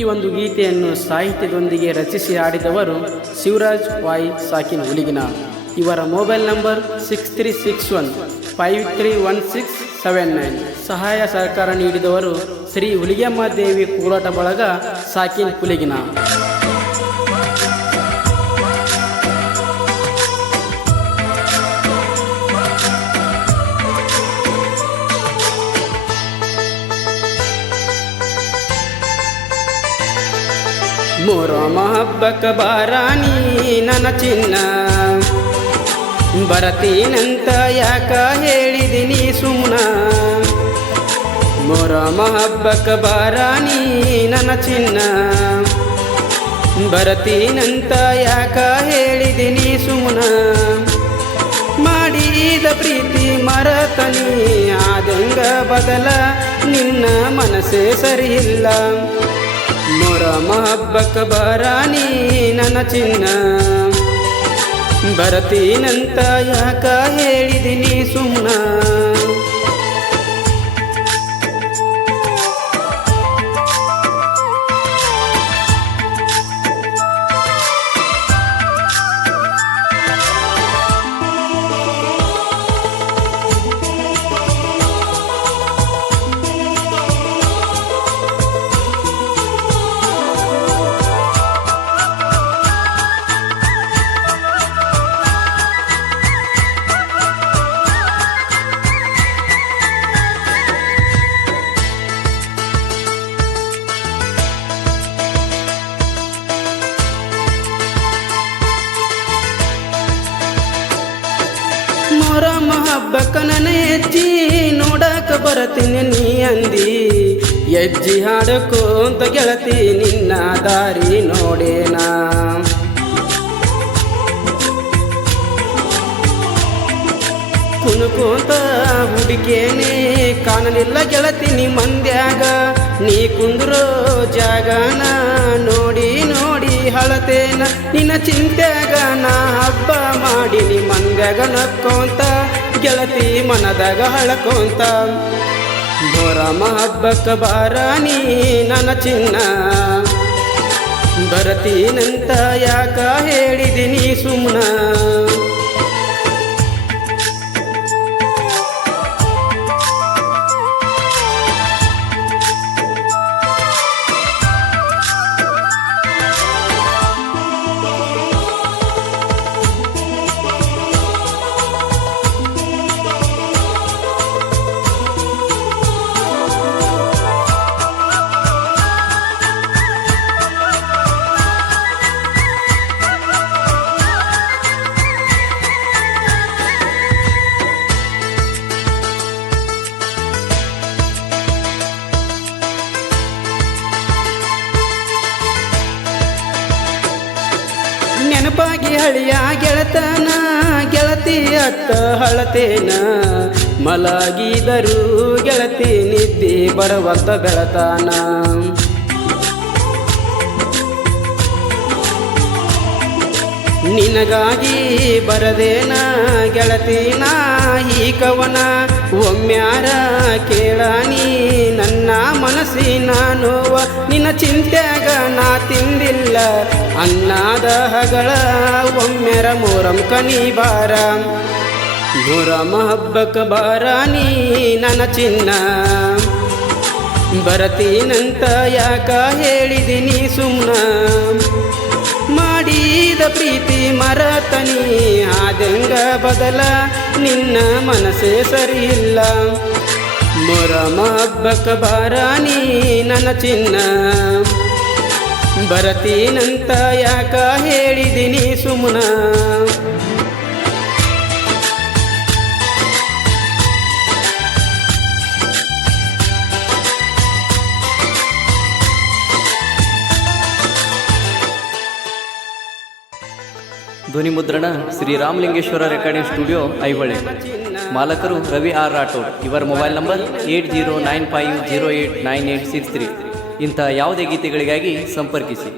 ಈ ಒಂದು ಗೀತೆಯನ್ನು ಸಾಹಿತ್ಯದೊಂದಿಗೆ ರಚಿಸಿ ಹಾಡಿದವರು ಶಿವರಾಜ್ ವಾಯ್ ಸಾಕಿನ್ ಹುಲಿಗಿನ. ಇವರ ಮೊಬೈಲ್ ನಂಬರ್ 6361531679. ಸಹಾಯ ಸಹಕಾರ ನೀಡಿದವರು ಶ್ರೀ ಹುಲಿಗೆಮ್ಮ ದೇವಿ ಕೋಲಾಟ ಬಳಗ ಸಾಕಿನ್ ಹುಲಿಗಿನ. ಮೊಹರಂ ಹಬ್ಬಕ್ಕ ಬಾರಾನಿ ನನ್ನ ಚಿನ್ನ, ಬರತೀನಂತ ಯಾಕ ಹೇಳಿದಿನಿ ಸುಮ್ನ. ಮೊಹರಂ ಹಬ್ಬಕ್ಕ ಬಾರಾನಿ ನನ್ನ ಚಿನ್ನ, ಬರತೀನಂತ ಯಾಕ ಹೇಳಿದಿನಿ ಸುಮ್ನ. ಮಾಡಿದ ಪ್ರೀತಿ ಮರತನಿ ಆದಂಗ ಬದಲ, ನಿನ್ನ ಮನಸ್ಸೇ ಸರಿಯಿಲ್ಲ. ಮೊಹರಂ ಹಬ್ಬಕ್ಕ ಬಾರಾನಿ ನನ್ನ ಚಿನ್ನ, ಬರತೀನಂತ ಯಾಕ ಹೇಳಿದಿನಿ ಸುಮ್ನ. ಮೊಹರಂ ಹಬ್ಬಕ್ಕ ನನ್ನ ಹೆಜ್ಜಿ ನೋಡಕ ಬರತೀನಿ ನೀ ಅಂದಿ. ಹೆಜ್ಜಿ ಹಾಡಕೋಂತ ಗೆಳತಿ ನಿನ್ನ ದಾರಿ ನೋಡೇನಾ. ಕುಣಕೋಂತ ಹುಡುಕೇನೆ ಕಾಣಲಿಲ್ಲ ಗೆಳತಿ ನೀ ಮಂದ್ಯಾಗ. ನೀ ಕುಂದ್ರೋ ಜಾಗನ ನೋಡಿ ನೋಡಿ ಹಳತೇನ ನಿನ್ನ ಚಿಂತ್ಯಾಗ. ನಾ ಹಬ್ಬ ಮಾಡಿ ನೀ ಮಂದ್ಯಾಗ ನಕ್ಕೋಂತ ಗೆಳತಿ ಮನದಾಗ ಹಳಕೋಂತ. ಮೊಹರಂ ಹಬ್ಬಕ್ಕ ಬಾರಾನಿ ನನ್ನ ಚಿನ್ನ, ಬರತೀನಂತ ಯಾಕ ಹೇಳಿದಿನಿ ಸುಮ್ನ. ನೆನಪಾಗಿ ಹಳಿಯ ಗೆಳತನ ಗೆಳತಿ ಅತ್ತ ಹಳತೇನ. ಮಲಗಿದರು ಗೆಳತಿ ನಿದ್ದೆ ಬರುವಂತ ಬೆಳತಾನ. ನಿನಗಾಗಿ ಬರದೇನ ಗೆಳತಿನ ಈ ಕವನ. ಒಮ್ಮ್ಯಾರ ಕೇಳಾನಿ ನನ್ನ ಮನಸ್ಸಿನ ನೋವ. ನಿನ್ನ ಚಿಂತ್ಯಾಗ ನಾ ತಿಂದಿಲ್ಲ ಅನ್ನದ ಹಗಳ. ಒಮ್ಮೆರ ಮೊಹರಂ ಕನಿ ಬಾರ. ಮೊಹರಂ ಹಬ್ಬಕ್ಕ ಬಾರಾನಿ ನನ್ನ ಚಿನ್ನ, ಬರತೀನಂತ ಯಾಕ ಹೇಳಿದಿನಿ ಸುಮ್ನ. ಮಾಡಿದ ಪ್ರೀತಿ ಮರತನಿ ಆದಂಗ ಬದಲ, ನಿನ್ನ ಮನಸ್ಸೇ ಸರಿಯಿಲ್ಲ. ಮೊಹರಂ ಹಬ್ಬಕ್ಕ ಬಾರಾನಿ ನನ್ನ ಚಿನ್ನ, ಬರತೀನಂತ ಯಾಕ ಹೇಳಿದಿನಿ ಸುಮ್ನ. ಧ್ವನಿ ಮುದ್ರಣ ಶ್ರೀ ರಾಮಲಿಂಗೇಶ್ವರ ರೆಕಾರ್ಡಿಂಗ್ ಸ್ಟುಡಿಯೋ ಐಹೊಳೆ. ಮಾಲಕರು ರವಿ ಆರ್ ರಾಠೋಡ್. ಇವರ ಮೊಬೈಲ್ ನಂಬರ್ 8095089863. ಇಂಥ ಯಾವುದೇ ಗೀತೆಗಳಿಗಾಗಿ ಸಂಪರ್ಕಿಸಿ.